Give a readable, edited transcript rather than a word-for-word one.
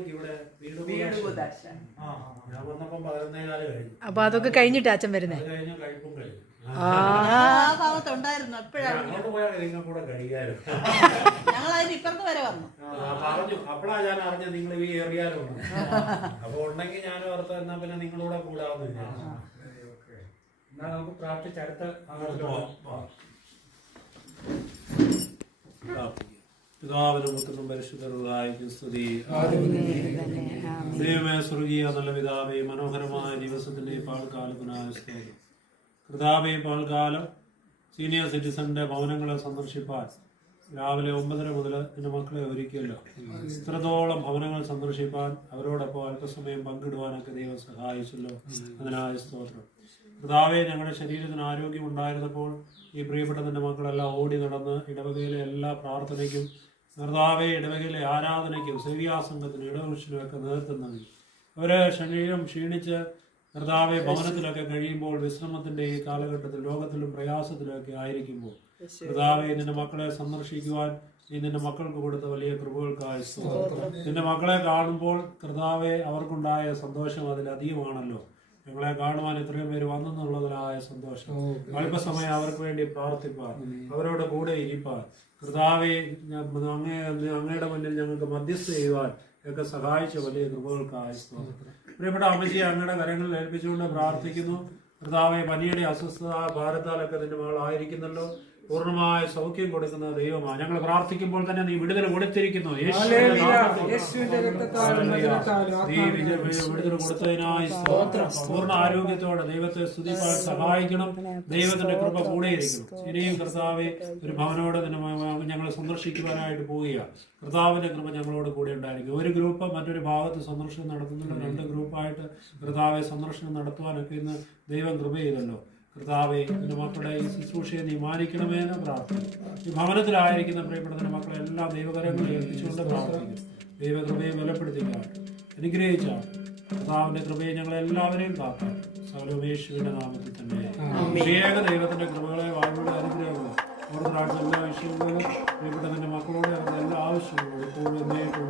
മണിക്ക് ഇവിടെ വീട് കൂതാശ. ഞാൻ വന്നപ്പോ 11:15 കഴിഞ്ഞു. അപ്പൊ അതൊക്കെ കഴിഞ്ഞിട്ട് അച്ഛൻ വരുന്നേ. അത് കഴിഞ്ഞ കഴിപ്പും കഴിഞ്ഞു. ആ ഭാഗത്തുണ്ടായിരുന്നു. എപ്പോഴാണ് അങ്ങോട്ട് പോയാൽ നിങ്ങൾ കൂടെ കഴിയായിരുന്നു. ഞങ്ങൾ അതിന് ഇപ്പുറത്ത് വരെ വന്നു. പറഞ്ഞു. അപ്പോഴാണ് ഞാൻ അറിഞ്ഞത് നിങ്ങൾ ഈ ഏറിയാലും അപ്പൊ ഉണ്ടെങ്കിൽ ഞാൻ ഓർത്ത് എന്നാ പിന്നെ നിങ്ങളൂടെ കൂടാവുന്ന വിചാരിച്ചു. എന്നാ നമുക്ക് പ്രാർത്ഥിച്ച് അടുത്ത പിതാവിനും പുത്രനും പരിശുദ്ധരുള്ളായിരിക്കും സ്തുതി. ദൈവമേ, സ്വർഗീയ നല്ല പിതാവേ, മനോഹരമായ ദിവസത്തിന്റെ പാൽക്കാലത്തിനായ സ്തോത്രം. കർത്താവേ, പാൽക്കാലം സീനിയർ സിറ്റിസന്റെ ഭവനങ്ങളെ സന്ദർശിപ്പാൻ രാവിലെ 9:30 മുതൽ എന്റെ മക്കളെ ഒരുക്കിയല്ലോ. ഇത്രത്തോളം ഭവനങ്ങൾ സന്ദർശിപ്പാൻ അവരോടൊപ്പം അല്പസമയം പങ്കിടുവാനൊക്കെ ദൈവം സഹായിച്ചല്ലോ. അതിനായ സ്തോത്രം. കർത്താവേ, ഞങ്ങളുടെ ശരീരത്തിന് ആരോഗ്യം ഉണ്ടായിരുന്നപ്പോൾ ഈ പ്രിയപ്പെട്ട നിന്റെ മക്കളെല്ലാം ഓടി നടന്ന് ഇടവകയിലെ എല്ലാ പ്രാർത്ഥനയ്ക്കും, കർത്താവേ, ഇടവകയിലെ ആരാധനയ്ക്കും സേവ്യാസംഘത്തിനും ഇടവൃക്ഷനും ഒക്കെ നേതൃത്വം നൽകി. അവര് ശരീരം ക്ഷീണിച്ച് കർത്താവെ ഭവനത്തിലൊക്കെ കഴിയുമ്പോൾ, വിശ്രമത്തിന്റെ ഈ കാലഘട്ടത്തിൽ രോഗത്തിലും പ്രയാസത്തിലൊക്കെ ആയിരിക്കുമ്പോൾ, കർത്താവെ, നിന്റെ മക്കളെ സന്ദർശിക്കുവാൻ നീ നിന്റെ മക്കൾക്ക് കൊടുത്ത വലിയ കൃപകൾക്കായി സ്തോത്രം. നിന്റെ മക്കളെ കാണുമ്പോൾ കർത്താവെ അവർക്കുണ്ടായ സന്തോഷം അതിലധികമാണല്ലോ. ഞങ്ങളെ കാണുവാൻ ഇത്രയും പേര് വന്നെന്നുള്ളതിലായ സന്തോഷം. അല്പസമയം അവർക്ക് വേണ്ടി പ്രാർത്ഥിപ്പാൻ, അവരോട് കൂടെ ഇരിപ്പാൻ, കർത്താവെ അങ്ങയുടെ മുന്നിൽ ഞങ്ങൾക്ക് മധ്യസ്ഥ ചെയ്യുവാൻ ഒക്കെ സഹായിച്ച വലിയ കൃപകൾക്കായി സ്തോത്രം. പ്രിയപ്പെട്ട അമ്മച്ചിയെ അങ്ങയുടെ കരങ്ങളിൽ ഏൽപ്പിച്ചുകൊണ്ട് പ്രാർത്ഥിക്കുന്നു. കർത്താവെ, പനിയുടെ അസ്വസ്ഥത ഭാരത്താലൊക്കെ നിന്റെ മകളായിരിക്കുന്നല്ലോ. പൂർണ്ണമായ സൗഖ്യം കൊടുക്കുന്ന ദൈവമാണ്. ഞങ്ങൾ പ്രാർത്ഥിക്കുമ്പോൾ തന്നെ നീ വിടുതൽ കൊടുത്തിരിക്കുന്നു. വിടുതൽ കൊടുത്തതിനായി പൂർണ്ണ ആരോഗ്യത്തോടെ ദൈവത്തെ സ്തുതിപ്പാൻ സഹായിക്കണം. ദൈവത്തിന്റെ കൃപ കൂടെയിരിക്കണം. ഇനിയും കർത്താവെ, ഒരു ഭവനോട് ഞങ്ങൾ സന്ദർശിക്കുവാനായിട്ട് പോവുകയാണ്. കർത്താവിന്റെ കൃപ ഞങ്ങളോട് കൂടെ ഉണ്ടായിരിക്കും. ഒരു ഗ്രൂപ്പ് മറ്റൊരു ഭാഗത്ത് സന്ദർശനം നടത്തുന്നുണ്ട്. 2 ഗ്രൂപ്പായിട്ട് കർത്താവെ സന്ദർശനം നടത്തുവാനൊക്കെ ഇന്ന് ദൈവം കൃപ ചെയ്തല്ലോ. കർത്താവെ, നിന്റെ മക്കളുടെ ഈ ശുശ്രൂഷയെ നീ മാനിക്കണമേ എന്ന് പ്രാർത്ഥിക്കും. ഈ ഭവനത്തിലായിരിക്കുന്ന പ്രിയപ്പെട്ട നിന്റെ മക്കളെ എല്ലാം ദൈവകരങ്ങളിൽ ഏൽപ്പിച്ചുകൊണ്ട് പ്രാർത്ഥിക്കും. ദൈവകൃപയെ ബലപ്പെടുത്തിക്കാൻ അനുഗ്രഹിച്ചാൽ കർത്താവിന്റെ കൃപയെ ഞങ്ങളെല്ലാവരെയും കാക്കാൻ സകലമേശ്വരുടെ നാമത്തിൽ തന്നെ ഏക ദൈവത്തിന്റെ കൃപകളെ വാഴുകളുടെ അനുഗ്രഹങ്ങളെ ഓർത്തരാഴ്ച എല്ലാ വിഷയങ്ങളിലും പ്രിയപ്പെട്ട നിന്റെ മക്കളോട് അവരുടെ എല്ലാ ആവശ്യങ്ങളും ഇപ്പോഴും എന്നേക്കും